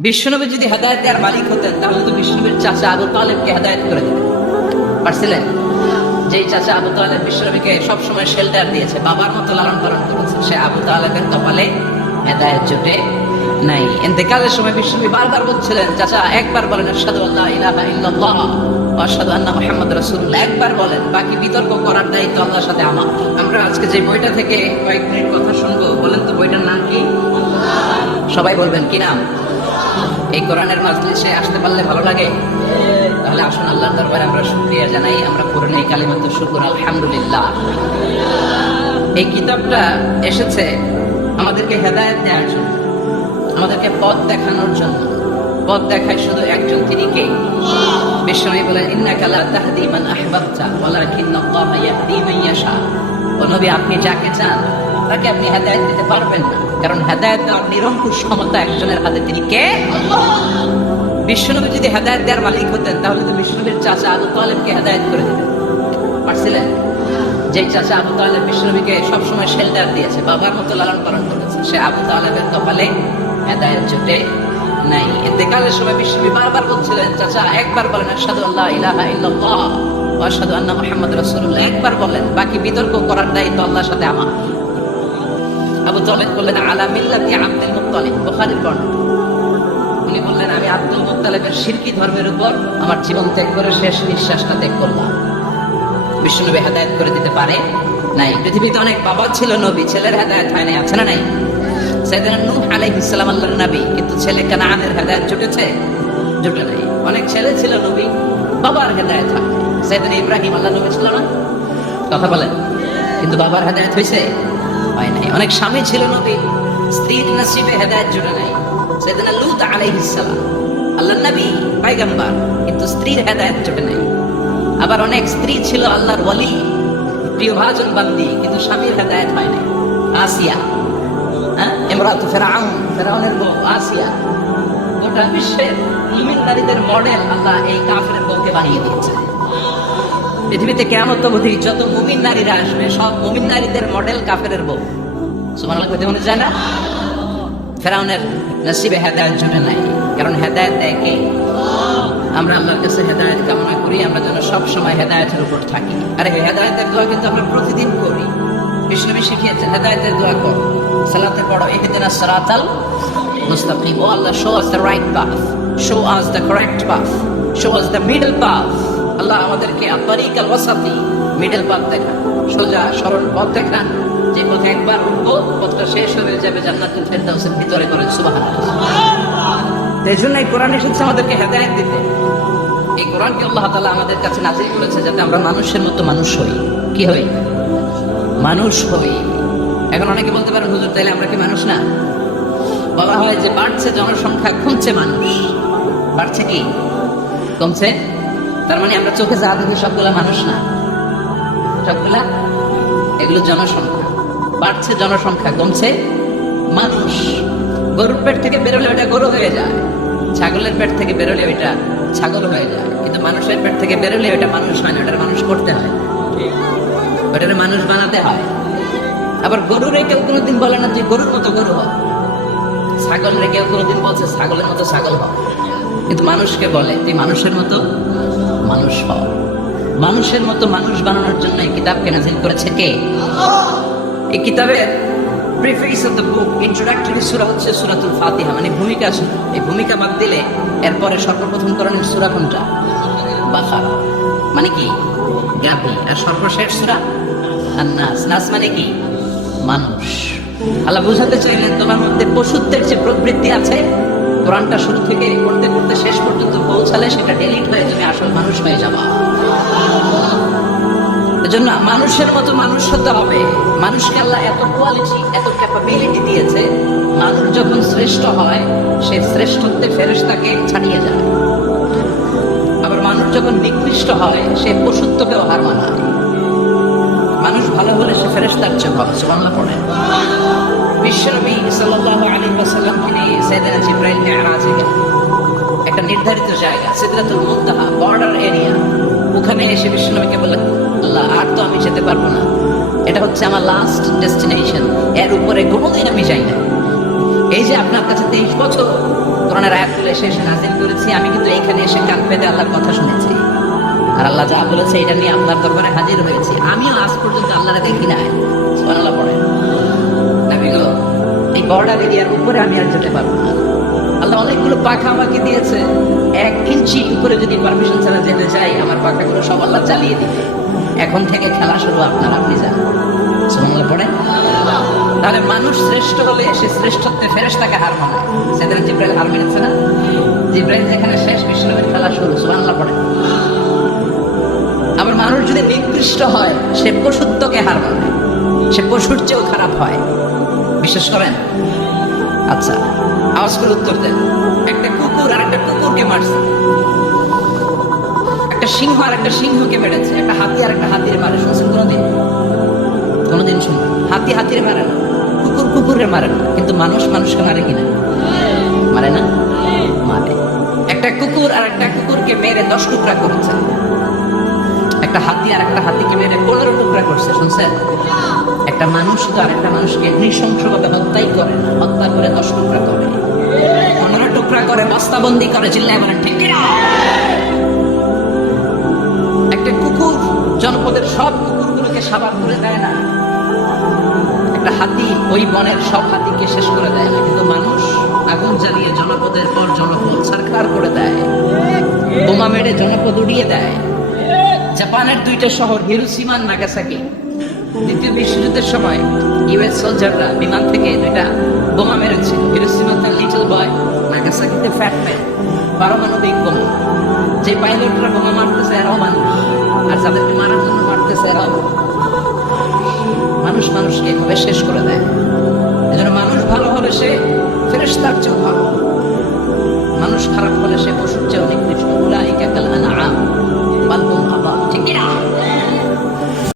বিশ্বনবী যদি হেদায়েত দেওয়ার মালিক হতেন তাহলে তো বিশ্বনবীর চাচা আবু তালেবকে হেদায়েত করে দিতেন পারছিলেন। যেই চাচা আবু তালেব বিশ্বনবীকে সবসময় শেল্টার দিয়েছে, বাবার মতো লালন পালন করেছে, সে আবু তালেবের কপালে হেদায়েত জুটে নাই। ইন্তেকালের সময় বিশ্বনবী বারবার বলছিলেন, চাচা একবার বলেন আশহাদু আল্লা ইলাহা ইল্লাল্লাহ ওয়া আশহাদু আন্না মুহাম্মাদুর রাসূলুল্লাহ, একবার বলেন, বাকি বিতর্ক করার দায়িত্ব আল্লাহর সাথে আমার। আমরা আজকে যে বইটা থেকে কয়েক মিনিট কথা শুনবো, বলেন তো বইটার নাম কি? সবাই বলবেন কি নাম? এই কোরআনের মাজলিসে আসতে পারলে ভালো লাগে। তাহলে আসুন আল্লাহর দরবারে আমরা শুকরিয়া জানাই, আমরা পড়ে নেই কালিমাতুশ শুকর, আলহামদুলিল্লাহ। এই কিতাবটা এসেছে আমাদেরকে হেদায়েত দেওয়ার জন্য, আমাদেরকে পথ দেখানোর জন্য। পথ দেখায় শুধু একজন, তিনি কে? বিশ্বনবী বলেন, ইন্নাকা লা তাহদি মান আহবাবতা ওয়ালাকিন্নাল্লাহা ইয়াহদি মান ইয়াশা। ও নবী, আপনি যাকে চান তাকে আপনি হেদায়েত দিতে পারবেন না, কারণ হেদায়েত দেওয়ার নিরঙ্কুশ ক্ষমতা একজনের হাতে, তিনি কে? বিশ্বনবী যদি হেদায়েত দেওয়ার মালিক হতেন তাহলে তো বিশ্বনবীর চাচা আবু তালেবকে হেদায়েত করে দিতেন পারছিলেন। যেই চাচা আবু তালেব বিশ্বনবীকে সবসময় শেল্টার দিয়েছে, বাবার মতো লালন পালন করেছে, সে আবু তালেবের কপালে হেদায়েত জুটে নাই। ইন্তেকালের সময় বিশ্বনবী বারবার বলছিলেন, চাচা একবার বলেন আশহাদু আল্লা ইলাহা ইল্লাল্লাহ ওয়া আশহাদু আন্না মুহাম্মাদুর রাসূলুল্লাহ, একবার বলেন, বাকি বিতর্ক করার দায়িত্ব আল্লাহর সাথে আমার। আবু তালেব বললেন, আলা মিল্লাতি আব্দুল মুত্তালিব, বুখারীর বর্ণনা। উনি বললেন, আমি আব্দুল মুত্তালিবের শিরকি ধর্মের উপর আমার জীবন ত্যাগ করে শেষ নিঃশ্বাসটা ত্যাগ করলাম। বিশ্বনবী হেদায়েত করে দিতে পারে নাই। পৃথিবীতে অনেক বাবা ছিল নবী, ছেলের হেদায়েত হয় নাই, আছে না নাই? সাইয়েদনা নূহ আলাইহিস সালাম আল্লাহর নবী, কিন্তু ছেলে কানানের হেদায়েত জুটেছে? জুটে নাই। অনেক ছেলে ছিল নবী, বাবার হেদায়েত হয়। সাইয়েদনা ইব্রাহিম আল্লাহর নবী ছিল না? কথা বলেন, কিন্তু বাবার হেদায়েত হয়েছে? হয় নাই। অনেক স্বামী ছিল নবী, স্ত্রীর নসিবে হেদায়েত জুটে নাই। সাইয়েদনা লূত আলাইহিস সালাম আল্লাহর নবী, পয়গম্বর, কিন্তু স্ত্রীর হেদায়েত জুটে নাই। আবার অনেক স্ত্রী ছিল আল্লাহর ওয়ালি, প্রিয়ভাজন বান্দি, কিন্তু স্বামীর হেদায়েত হয় নাই। আসিয়া, ইমরাতু ফিরআউন, ফিরআউনের বউ আসিয়া, গোটা বিশ্বের মুমিন নারীদের মডেল আল্লাহ এই কাফেরের বউকে বানিয়ে দিয়েছে। পৃথিবীতে কিয়ামত অবধি যত মুমিন নারীরা আসবে, সব মুমিন নারীদের মডেল কাফেরের বউ। সুবহানাল্লাহ কইতে মনে যায় না? ফিরআউনের নসিবে হেদায়েত জুটে নাই, কারণ হেদায়েত দেয় কে? আমরা আল্লাহর কাছে হেদায়েত কামনা করি, আমরা যেন সব সময় হেদায়েতের উপর থাকি। আরে হেদায়েতের দোয়া কিন্তু আমরা প্রতিদিন করি। বিশ্বনবী শিখিয়েছেন, হেদায়েতের দোয়া করো, সালাতে পড়ো, ইহদিনাস সিরাতাল মুস্তাকিম। ও Allah, show us the right path, show us the correct path, show us the middle path. Allah আমাদেরকে আত-তারিকাল ওয়াসাতি, মিডল পাথ দেখান, সোজা সরল পথ দেখান, যে পথে একবার উঠবো পথটা শেষ হয়ে যাবে জান্নাতুল ফেরদাউসের ভিতরে। করে সুবহানাল্লাহ। এই জন্য এই কোরআন এসেছে আমাদেরকে হেদায়েত দিতে। এই কোরআনকে আল্লাহ তাআলা আমাদের কাছে নাযিল করেছে যাতে আমরা মানুষের মতো মানুষ হই। কি হই? মানুষ হই। এখন অনেকে বলতে পারেন, হুজুর তাইলে আমরা কি মানুষ না? বলা হয় যে বাড়ছে জনসংখ্যা, কমছে মানুষ। বাড়ছে কি কমছে? তার মানে আমরা চোখে যা দেখি সবগুলা মানুষ না, সবগুলা এগুলো জনসংখ্যা। বাড়ছে জনসংখ্যা, কমছে মানুষ। গরুর পেট থেকে বেরোলে ওটা গরু হয়ে যায়, ছাগলের পেট থেকে বেরোলে ওইটা ছাগল হয়ে যায়, কিন্তু মানুষের পেট থেকে বেরোলে ওটা মানুষ হয় না, ওটার মানুষ করতে হয়, ওটার মানুষ বানাতে হয়। আবার গরুরে কেউ কোনোদিন বলে না যে গরুর মতো গরু হয়, ছাগলরে কেউ কোনোদিন বলছে ছাগলের মতো ছাগল হয়, কিন্তু মানুষকে বলে তুই মানুষের মতো মানুষ হ। মানুষের মতো মানুষ বানানোর জন্য এই কিতাবকে নাযিল করেছে কে? এই কিতাবের preface of the book, introductory সূরা হচ্ছে সূরাতুল ফাতিহা, মানে ভূমিকা সূরা। এই ভূমিকা বাদ দিলে এরপরে সর্বপ্রথম কোরআনের সূরা কোনটা? বাকারা, মানে কি গাভী। আর সর্বশেষ সূরা আন-নাস। নাস মানে কি? মানুষ। আল্লাহ বুঝাতে চাইলেন, তোমার মধ্যে পশুত্বের যে প্রবৃত্তি আছে, কোরআনটা শুরু থেকে পড়তে পড়তে শেষ পর্যন্ত পৌঁছালে সেটা ডিলিট হয়ে তুমি আসল মানুষ হয়ে যাবা। এজন্য মানুষের মতো মানুষ হতে হবে। মানুষকে আল্লাহ এত কোয়ালিটি, এত ক্যাপাবিলিটি দিয়েছে, মানুষ যখন শ্রেষ্ঠ হয় সে শ্রেষ্ঠত্বে ফেরেশতাকে ছাড়িয়ে যায়। আবার মানুষ যখন নিকৃষ্ট হয় সে পশুত্বকেও হার মানায়। মানুষ ভালো হলে সে ফেরেশতার চেয়ে ভালো। সুবহানাল্লাহ পড়েন। বিশ্বনবী সাল্লাল্লাহু আলাইহি ওয়াসাল্লাম তিনি সাইয়েদনা জিবরাইল মিরাজে গেলেন একটা নির্ধারিত জায়গা, সিদরাতুল মুনতাহা, বর্ডার এরিয়া। ওখানে এসে বিশ্বনবীকে বললেন, আল্লাহ আর তো আমি যেতে পারবো না, এটা হচ্ছে আমার লাস্ট ডেস্টিনেশন, এর উপরে কোনোদিন আমি যাই না। এই যে আপনার কাছে 23 বছর কোরআনের আয়াতগুলো এসে এসে নাজিল করেছি, আমি কিন্তু এখানে এসে কান পেতে আল্লাহর কথা শুনেছি, আর আল্লাহ যা বলেছে এটা নিয়ে আপনার দরবারে হাজির হয়েছি। আমিও আজ পর্যন্ত আল্লাহরে দেখি নাই। সুবহানাল্লাহ পড়ে নবীগুলো এই বর্ডার এরিয়ার উপরে আমি আর যেতে পারবো না। আল্লাহ অনেকগুলো পাখা আমাকে দিয়েছে, 1 ইঞ্চি উপরে যদি পারমিশন ছাড়া যেতে চাই আমার পাখাগুলো সব আল্লাহ চালিয়ে দিবে। এখন থেকে খেলা শুরু আপনার, আপনি যান। সুবহানাল্লাহ পড়ে। তাহলে মানুষ শ্রেষ্ঠ হলে সে শ্রেষ্ঠত্বে ফেরেশতাকে হার মানায়। সেদিন জিব্রাইল হার মেনেছে না? জিব্রাইল যেখানে শেষ, বিশ্বনবীর খেলা শুরু। সুবহানাল্লাহ পড়ে। আবার মানুষ যদি নিকৃষ্ট হয় সে পশুত্বকে হার মানে, সে পশুর চেয়েও খারাপ হয়। বিশ্বাস করেন? আচ্ছা, আওয়াজ করে উত্তর দেন। একটা কুকুর আর একটা কুকুরকে মারছে, একটা সিংহ আর একটা সিংহকে মেরেছে, একটা হাতি আর একটা হাতির মারে। শুনছেন কোনোদিন? কোনোদিন শুনবেন? হাতি হাতির মারে না, কুকুর কুকুরের মারে না, কিন্তু মানুষ মানুষকে মারে কিনা? মারে না? মারে। একটা কুকুর আর একটা কুকুরকে মেরে 10 টুকরা করেছে, একটা হাতি আর একটা হাতিকে মেরে 15 টুকরা করছে। শুনছেন? একটা মানুষ তো আর একটা মানুষকে নৃশংসভাবে হত্যাই করে না, হত্যা করে 10 টুকরা করে, 15 টুকরা করে বস্তাবন্দি করে। চিল্লায় বলেন ঠিক কিনা? একটা কুকুর জনপদের সব কুকুরগুলোকে সাবান করে দেয় না, একটা হাতি ওই বনের সব হাতিকে শেষ করে দেয় না, কিন্তু মানুষ আগুন জ্বালিয়ে জনপদের পর জনপদ ছারখার করে দেয়, বোমা মেরে জনপদ উড়িয়ে দেয়। জাপানের 2টা শহর হিরোশিমা আর নাগাসাকি, দ্বিতীয় বিশ্বযুদ্ধের সময় ইউএস সোলজাররা বিমান থেকে 2টা বোমা মেরেছিল। হিরোশিমাতে লিটল বয়, নাগাসাকিতে ফ্যাট ম্যান। পারমাণবিক বোমা। যে পাইলটরা বোমা মারতেছে এরাও মানুষ, আর যাদেরকে মারার জন্য মারতেছে এরাও মানুষ। মানুষকে এভাবে শেষ করে দেয়। এজন্য মানুষ ভালো হলে সে ফেরেশতার চেয়েও ভালো, মানুষ খারাপ হলে সে পশুর চেয়েও নিকৃষ্ট।